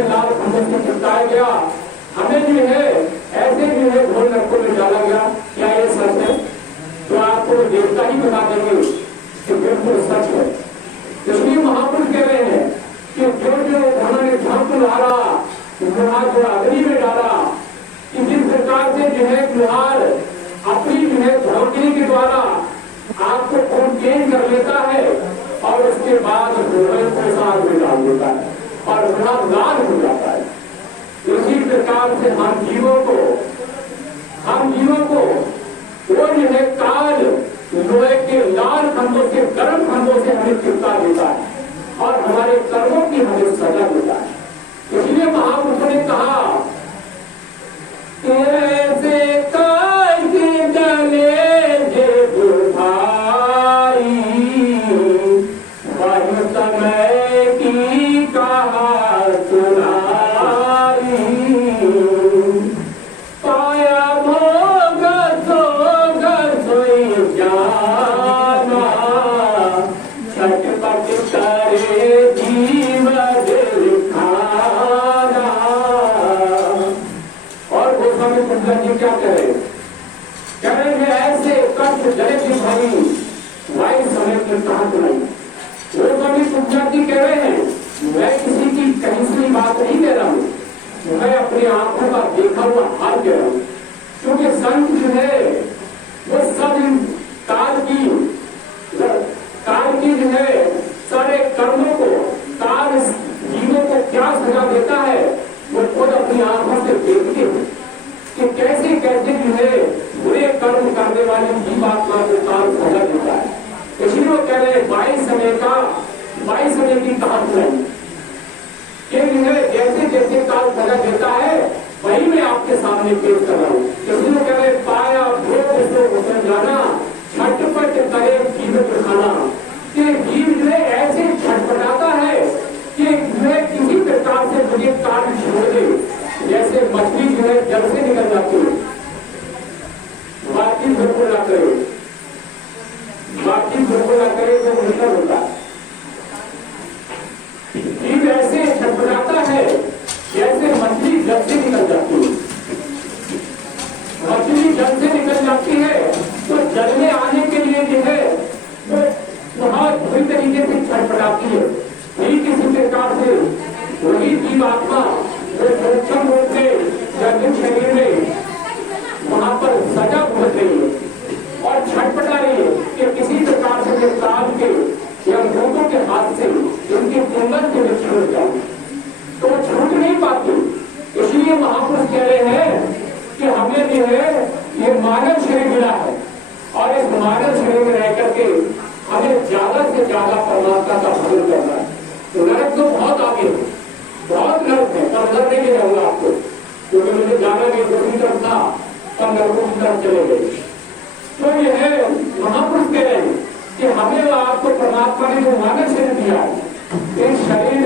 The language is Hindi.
में लाल खंभों से चिपकाया गया, हमें जो है ऐसे जो है घोर नरकों में डाला गया। क्या ये सच है? तो आपको देवता ही बता देंगे कि बिल्कुल सच है। इसलिए महापुरुष कह रहे हैं कि जो उन्होंने झंप लारा जो अग्नि में डाला, कि जिस प्रकार से जो है गुहार अपनी जो है धोखनी के द्वारा आपको खून चेंज कर लेता है और उसके बाद प्रसाद में डाल देता है और गुनाहगार हो जाता है। इसी प्रकार से हम जीवों को वो जो है काल लोहे के लाल खंभों से गर्म खंभों से हमें चिपका देता है और हमारे कर्मों की हमें सजा देता है। इसलिए महापुरुषों ने कहा कि ऐसे काल के गले जे भाई वही समय की कहा सुनाई, पाया भोग सोई जाना, छटपट करे जीव खाना। और गोस्वामी तुलसी जी क्या कह रहे हैं? ऐसे कष्ट जले की भाई वायु समय की कहा सुनाई। गोस्वामी तुलसी जी कह रहे हैं, मैं किसी की कहीं से बात नहीं कह रहा हूँ, मैं अपनी आंखों का देखा हुआ हाल कह रहा हूँ। क्योंकि संत जो है वो सब काल की जो है सारे कर्मों को, काल जीवों को क्या सजा देता है वो खुद अपनी आंखों से देखते हैं कि कैसे कैसे जो है बुरे कर्म करने वाली जीवात्मा को काल सजा देता है। इसलिए वो कह रहे हैं 22 समय की कहा सुनाई, जैसे जैसे काल सजा देता है वही मैं आपके सामने पेश कर रहा हूँ। इसलिए कह रहे पाया भोग जाना, छटपट करे जीवित खाना, कि जीव जो है ऐसे छटपटाता है कि जो है किसी प्रकार से मुझे काट छोड़ दे, जैसे मछली जो है जल से निकल जाती है, बातचीत बिल्कुल ना करे, बातचीत बिल्कुल ना करे तो निकल होता है। जीव ऐसे छटपटाता है जैसे मछली जल से निकल जाती है। मछली जल से निकल जाती है तो जल में आने के लिए जो है वो बहुत बुरी तरीके से छटपटाती है। ठीक इसी प्रकार से वही जीवात्मा जो सूक्ष्म रूप से जैविक शरीर में वहां पर सजा भुगत रही है और छटपटा रही है कि किसी प्रकार से काल के या भूतों के हाथ से उनकी कुंडल से छूट जाए, तो वो छूट नहीं पाती। इसलिए महापुरुष कह रहे हैं कि हमें जो है ये मानव शरीर मिला है और इस मानव शरीर में रह करके हमें ज्यादा से ज्यादा परमात्मा का भजन करना है। तो नरक तो बहुत आगे है, बहुत नरक है, पर नरक नहीं जाऊंगा आपको, क्योंकि मुझे जाना भी दूसरी तरफ था पर नरकों की तरफ चले गए। तो यह महापुरुष कह रहे हैं कि हमें आपको परमात्मा ने जो मानव शरीर दिया है, इस शरीर